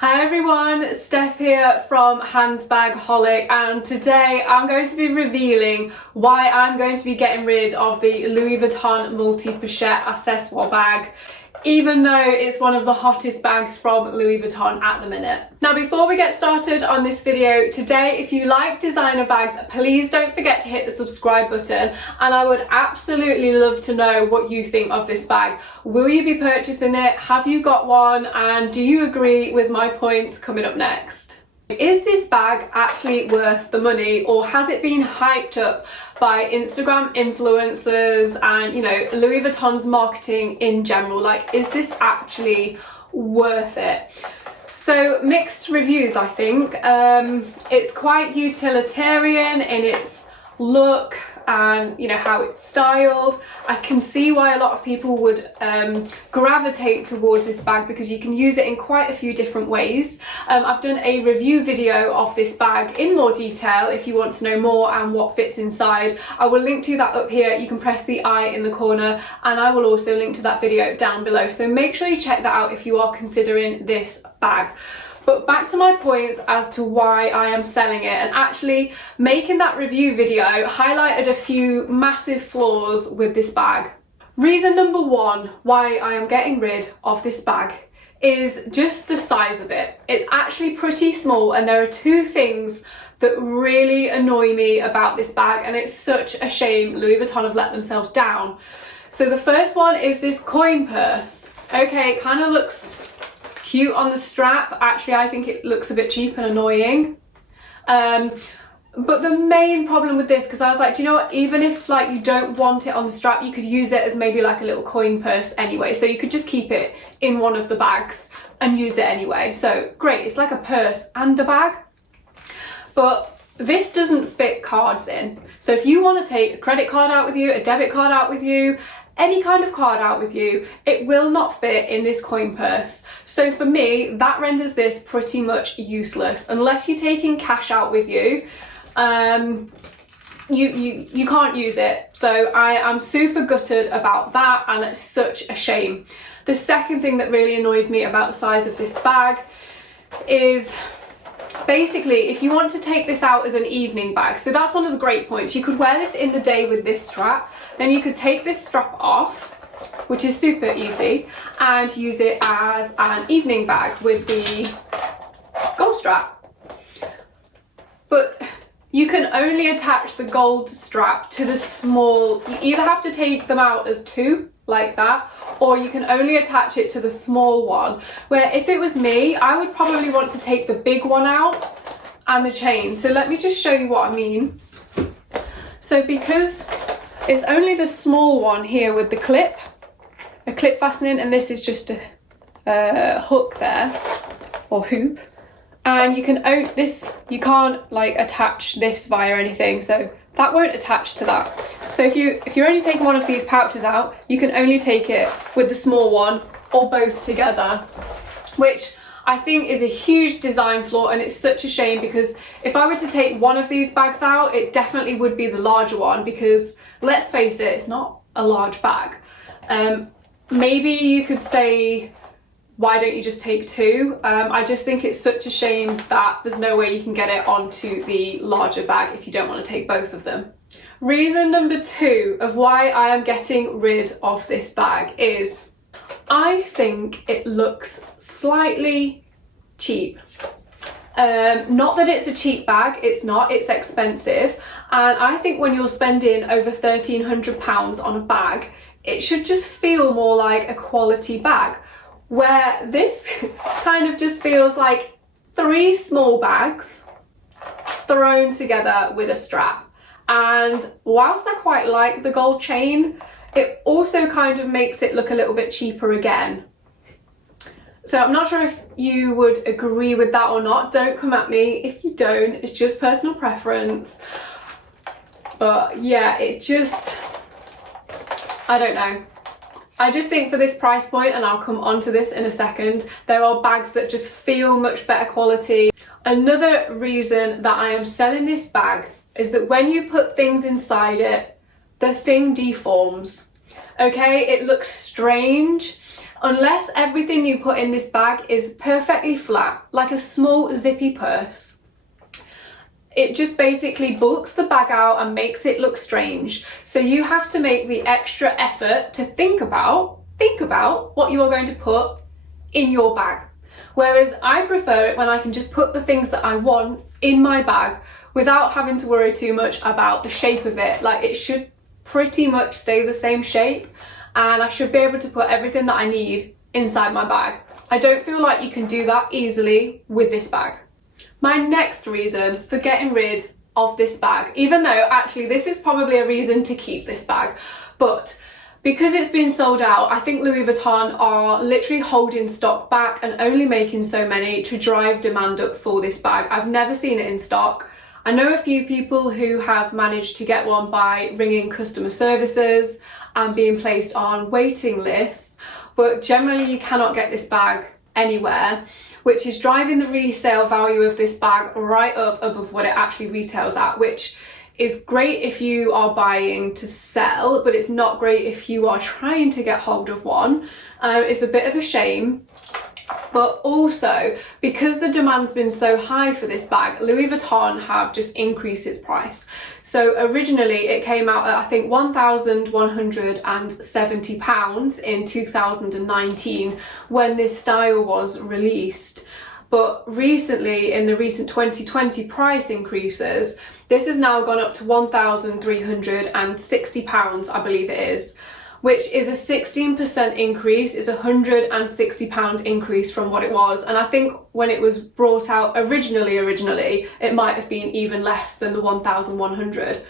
Hi everyone, Steph here from Handbagholic, and today I'm going to be revealing why I'm going to be getting rid of the Louis Vuitton multi-pochette accessoire bag, even though it's one of the hottest bags from Louis Vuitton at the minute. Now before we get started on this video today, if you like designer bags, please don't forget to hit the subscribe button, and I would absolutely love to know what you think of this bag. Will you be purchasing it? Have you got one? And do you agree with my points coming up next? Is this bag actually worth the money, or has it been hyped up by Instagram influencers and, you know, Louis Vuitton's marketing in general? Like, is this actually worth it? So mixed reviews, I think. It's quite utilitarian in its look and, you know, how it's styled. I can see why a lot of people would gravitate towards this bag because you can use it in quite a few different ways. I've done a review video of this bag in more detail if you want to know more and what fits inside. I will link to that up here. You can press the I in the corner, and I will also link to that video down below. So make sure you check that out if you are considering this bag. But back to my points as to why I am selling it, and actually making that review video highlighted a few massive flaws with this bag. Reason number one why I am getting rid of this bag is just the size of it. It's actually pretty small, and there are two things that really annoy me about this bag, and it's such a shame Louis Vuitton have let themselves down. So the first one is this coin purse. Okay, it kind of looks cute on the strap. Actually, I think it looks a bit cheap and annoying. But the main problem with this, because I was like, do you know what, even if like you don't want it on the strap, you could use it as maybe like a little coin purse anyway. So you could just keep it in one of the bags and use it anyway. So great, it's like a purse and a bag. But this doesn't fit cards in. So if you want to take a credit card out with you, a debit card out with you, any kind of card out with you, it will not fit in this coin purse. So for me, that renders this pretty much useless. Unless you're taking cash out with you, you can't use it. So I am super gutted about that, and it's such a shame. The second thing that really annoys me about the size of this bag is basically, if you want to take this out as an evening bag, so that's one of the great points. You could wear this in the day with this strap, then you could take this strap off, which is super easy, and use it as an evening bag with the gold strap. But you can only attach the gold strap to the small, you either have to take them out as two, like that, or you can only attach it to the small one, where if it was me, I would probably want to take the big one out and the chain. So let me just show you what I mean. So because it's only the small one here with the clip, a clip fastening, and this is just a hook there, or hoop, and you can you can't like attach this via anything, so that won't attach to that. So if you're only taking one of these pouches out, you can only take it with the small one or both together, which I think is a huge design flaw, and it's such a shame because if I were to take one of these bags out, it definitely would be the larger one, because let's face it, it's not a large bag. Maybe you could say, why don't you just take two? I just think it's such a shame that there's no way you can get it onto the larger bag if you don't want to take both of them. Reason number two of why I am getting rid of this bag is I think it looks slightly cheap. Not that it's a cheap bag, it's not, it's expensive. And I think when you're spending over £1,300 on a bag, it should just feel more like a quality bag, where this kind of just feels like three small bags thrown together with a strap. And whilst I quite like the gold chain, it also kind of makes it look a little bit cheaper again. So I'm not sure if you would agree with that or not. Don't come at me if you don't, it's just personal preference. But yeah, it just, I don't know. I just think for this price point, and I'll come on to this in a second, there are bags that just feel much better quality. Another reason that I am selling this bag is that when you put things inside it, the thing deforms. Okay, it looks strange, Unless everything you put in this bag is perfectly flat, like a small zippy purse, it just basically bulks the bag out and makes it look strange. So you have to make the extra effort to think about what you are going to put in your bag. Whereas I prefer it when I can just put the things that I want in my bag without having to worry too much about the shape of it. Like, it should pretty much stay the same shape, and I should be able to put everything that I need inside my bag. I don't feel like you can do that easily with this bag. My next reason for getting rid of this bag, even though actually this is probably a reason to keep this bag, but because it's been sold out, I think Louis Vuitton are literally holding stock back and only making so many to drive demand up for this bag. I've never seen it in stock. I know a few people who have managed to get one by ringing customer services and being placed on waiting lists, but generally you cannot get this bag anywhere, which is driving the resale value of this bag right up above what it actually retails at, which is great if you are buying to sell, but it's not great if you are trying to get hold of one. It's a bit of a shame. But also, because the demand's been so high for this bag, Louis Vuitton have just increased its price. So originally it came out at, I think, £1,170 in 2019 when this style was released. But recently, in the recent 2020 price increases, this has now gone up to £1,360, I believe it is, which is a 16% increase. It's a £160 increase from what it was. And I think when it was brought out originally, it might have been even less than the 1,100.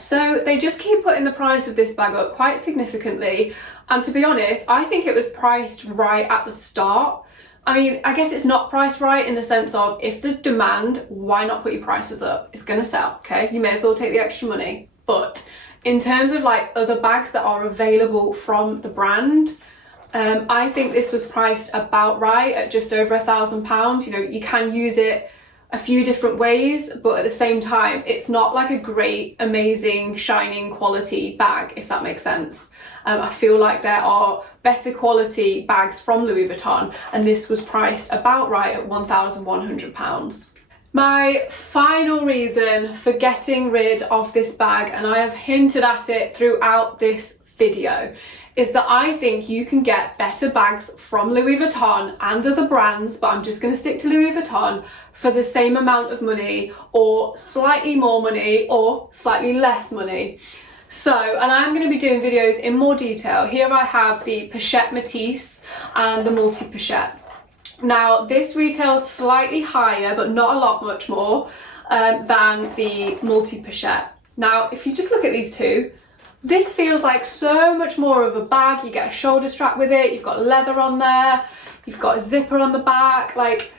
So they just keep putting the price of this bag up quite significantly. And to be honest, I think it was priced right at the start. I mean, I guess it's not priced right in the sense of, if there's demand, why not put your prices up? It's gonna sell, okay? You may as well take the extra money. But in terms of like other bags that are available from the brand, I think this was priced about right at just over £1,000. You know, you can use it a few different ways, but at the same time, it's not like a great, amazing, shining quality bag, if that makes sense. I feel like there are better quality bags from Louis Vuitton, and this was priced about right at £1,100. My final reason for getting rid of this bag, and I have hinted at it throughout this video, is that I think you can get better bags from Louis Vuitton and other brands, but I'm just going to stick to Louis Vuitton, for the same amount of money, or slightly more money, or slightly less money. So, and I'm going to be doing videos in more detail. Here I have the Pochette Matisse and the multi-pochette. Now, this retails slightly higher, but not a lot much more than the multi-pochette. Now, if you just look at these two, this feels like so much more of a bag. You get a shoulder strap with it, you've got leather on there, you've got a zipper on the back. Like,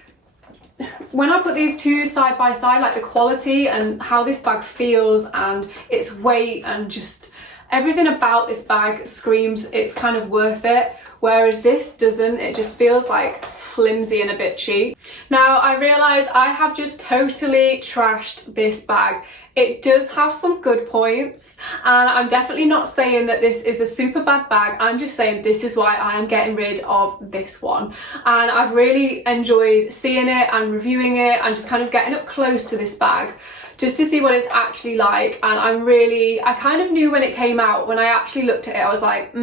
when I put these two side by side, like the quality and how this bag feels and its weight and just everything about this bag screams it's kind of worth it, whereas this doesn't. It just feels like flimsy and a bit cheap. Now, I realise I have just totally trashed this bag. It does have some good points, and I'm definitely not saying that this is a super bad bag. I'm just saying this is why I am getting rid of this one. And I've really enjoyed seeing it and reviewing it and just kind of getting up close to this bag just to see what it's actually like. And I kind of knew when it came out, when I actually looked at it, I was like,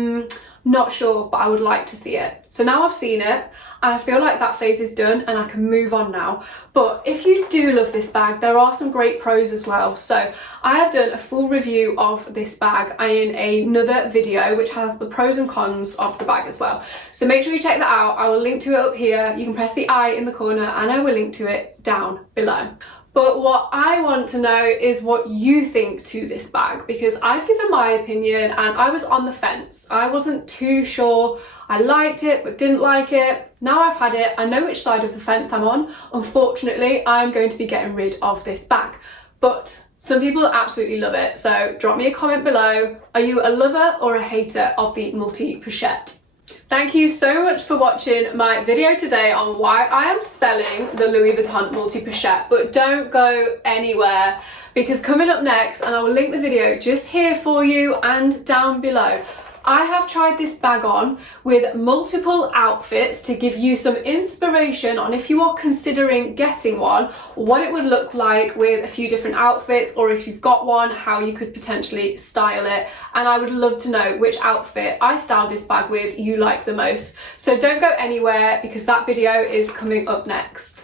not sure, but I would like to see it. So now I've seen it, and I feel like that phase is done and I can move on now. But if you do love this bag, there are some great pros as well. So I have done a full review of this bag in another video, which has the pros and cons of the bag as well. So make sure you check that out. I will link to it up here. You can press the I in the corner, and I will link to it down below. But what I want to know is what you think to this bag, because I've given my opinion and I was on the fence. I wasn't too sure. I liked it but didn't like it. Now I've had it, I know which side of the fence I'm on. Unfortunately, I'm going to be getting rid of this bag. But some people absolutely love it, so drop me a comment below. Are you a lover or a hater of the multi-pochette? Thank you so much for watching my video today on why I am selling the Louis Vuitton multi-pochette, but don't go anywhere, because coming up next, and I will link the video just here for you and down below, I have tried this bag on with multiple outfits to give you some inspiration on, if you are considering getting one, what it would look like with a few different outfits, or if you've got one, how you could potentially style it. And I would love to know which outfit I styled this bag with you like the most. So don't go anywhere, because that video is coming up next.